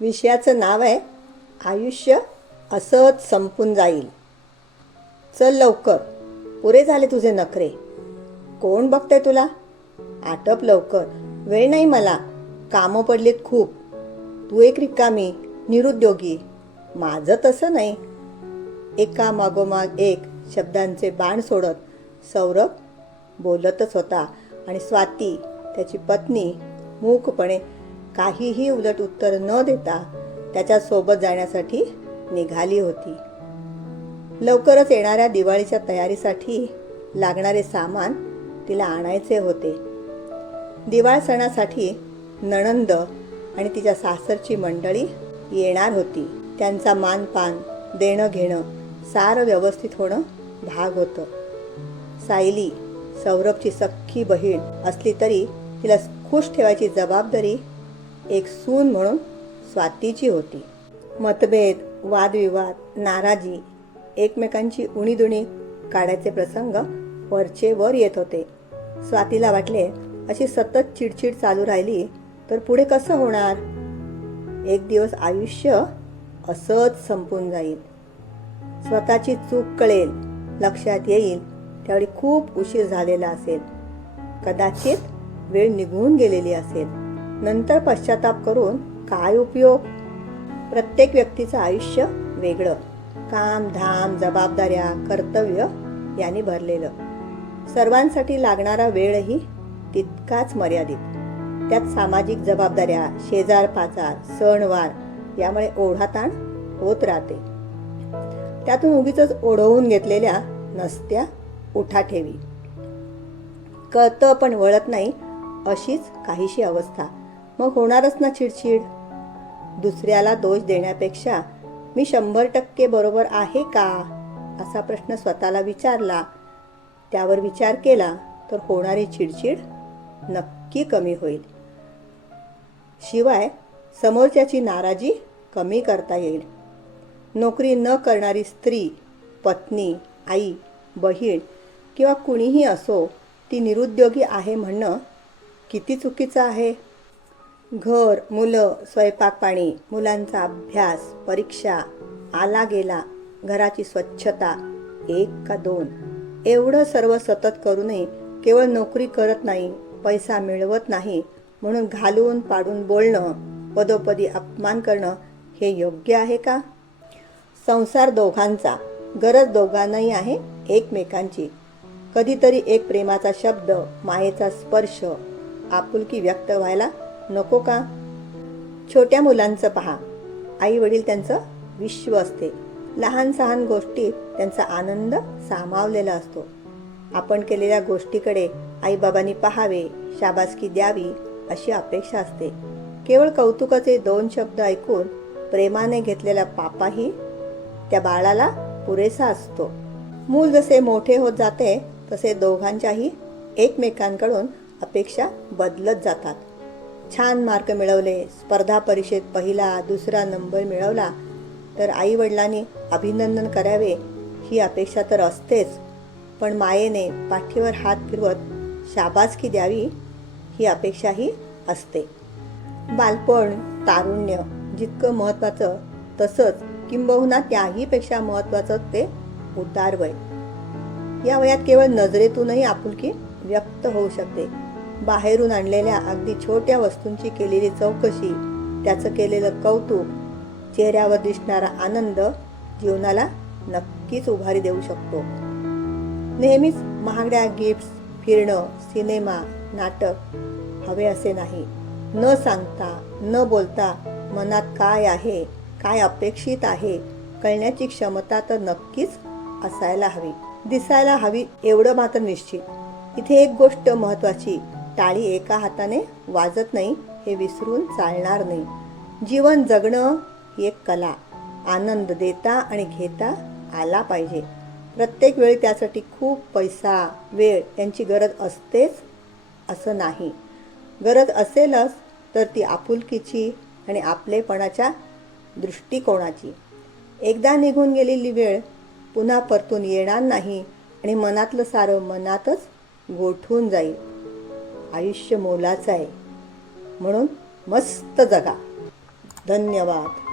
विषयाचं नाव आहे आयुष्य असंच संपून जाईल. चल लवकर, पुरे झाले तुझे नखरे. कोण बघतंय तुला? आटप लवकर, वेळ नाही मला, कामं पडलीत खूप. तू एक रिकामी, निरुद्योगी. माझं तसं नाही. एका मागोमाग एक शब्दांचे बाण सोडत सौरभ बोलतच होता आणि स्वाती त्याची पत्नी मूकपणे काहीही उलट उत्तर न देता त्याच्यासोबत जाण्यासाठी निघाली होती. लवकरच येणाऱ्या दिवाळीच्या तयारीसाठी लागणारे सामान तिला आणायचे होते. दिवाळ सणासाठी नणंद आणि तिच्या सासरची मंडळी येणार होती. त्यांचा मानपान, देणं घेणं सारं व्यवस्थित होणं भाग होतं. सायली सौरभची सख्खी बहीण असली तरी तिला खुश ठेवायची जबाबदारी एक सून म्हणून स्वातीची होती. मतभेद, वादविवाद, नाराजी, एकमेकांची उणीधुणी काढायचे प्रसंग वरचे वर येत होते. स्वातीला वाटले अशी सतत चिडचिड चालू राहिली तर पुढे कसं होणार? एक दिवस आयुष्य असंच संपून जाईल. स्वतःची चूक कळेल, लक्षात येईल त्यावेळी खूप उशीर झालेला असेल. कदाचित वेळ निघून गेलेली असेल. नंतर पश्चाताप करून काय उपयोग? प्रत्येक व्यक्तीचं आयुष्य वेगळं, काम, धाम, जबाबदाऱ्या, कर्तव्य यांनी भरलेलं. सर्वांसाठी लागणारा वेळही तितकाच मर्यादित. त्यात सामाजिक जबाबदाऱ्या, शेजार पाजार, सणवार यामुळे ओढाताण होत राहते. त्यातून उगीच ओढवून घेतलेल्या नसत्या उठाठेवी. कळतं पण वळत नाही अशीच काहीशी अवस्था. मग होणारच ना चिडचिड. दुसऱ्याला दोष देण्यापेक्षा मी 100% बरोबर आहे का असा प्रश्न स्वतःला विचारला, त्यावर विचार केला तर होणारी चिडचिड नक्की कमी होईल. शिवाय समोरच्याची नाराजी कमी करता येईल. नोकरी न करणारी स्त्री, पत्नी, आई, बहीण किंवा कुणीही असो ती निरुद्योगी आहे म्हणणं किती चुकीचं आहे. घर, मुलं, स्वयंपाकपाणी, मुलांचा अभ्यास, परीक्षा, आला गेला, घराची स्वच्छता, 1 का 2 एवढं सर्व सतत करूनही केवळ नोकरी करत नाही, पैसा मिळवत नाही म्हणून घालून पाडून बोलणं, पदोपदी अपमान करणं हे योग्य आहे का? संसार दोघांचा, गरज दोघांनाही आहे एकमेकांची. कधीतरी एक प्रेमाचा शब्द, मायेचा स्पर्श, आपुलकी व्यक्त व्हायला नको का? छोट्या मुलांचं पहा, आई वडील त्यांचं विश्व असते. लहान सहान गोष्टीत त्यांचा आनंद सामावलेला असतो. आपण केलेल्या गोष्टीकडे आईबाबांनी पाहावे, शाबासकी द्यावी अशी अपेक्षा असते. केवळ कौतुकाचे 2 शब्द ऐकून प्रेमाने घेतलेला पापाही त्या बाळाला पुरेसा असतो. मूल जसे मोठे होत जाते तसे दोघांच्याही एकमेकांकडून अपेक्षा बदलत जातात. छान मार्क मिळवले, स्पर्धा परीक्षेत 1, 2 नंबर मिळवला तर आईवडिलांनी अभिनंदन करावे ही अपेक्षा तर असतेच, पण मायेने पाठीवर हात फिरवत शाबासकी द्यावी ही अपेक्षाही असते. बालपण, तारुण्य जितकं महत्त्वाचं तसंच किंबहुना त्याहीपेक्षा महत्त्वाचं ते उतारवय. या वयात केवळ नजरेतूनही आपुलकी व्यक्त होऊ शकते. बाहेरून आणलेल्या अगदी छोट्या वस्तूंची केलेली चौकशी, त्याचं केलेलं कौतुक, चेहऱ्यावर दिसणारा आनंद जीवनाला नक्कीच उभारी देऊ शकतो. नेहमीच महागड्या गिफ्ट्स, फिरणं, सिनेमा, नाटक हवे असे नाही. न सांगता, न बोलता मनात काय आहे, काय अपेक्षित आहे कळण्याची क्षमता तर नक्कीच असायला हवी. दिसायला हवी एवढं मात्र निश्चित. इथे एक गोष्ट महत्त्वाची, टाळी एका हाताने वाजत नाही हे विसरून चालणार नाही. जीवन जगणं ही एक कला. आनंद देता आणि घेता आला पाहिजे. प्रत्येक वेळी त्यासाठी खूप पैसा, वेळ यांची गरज असतेच असं नाही. गरज असेलच तर ती आपुलकीची आणि आपलेपणाच्या दृष्टिकोनाची. एकदा निघून गेलेली वेळ पुन्हा परतून येणार नाही आणि मनातलं सारं मनातच गोठून जाईल. आयुष्य मोलाचं आहे म्हणून मस्त जगा. धन्यवाद.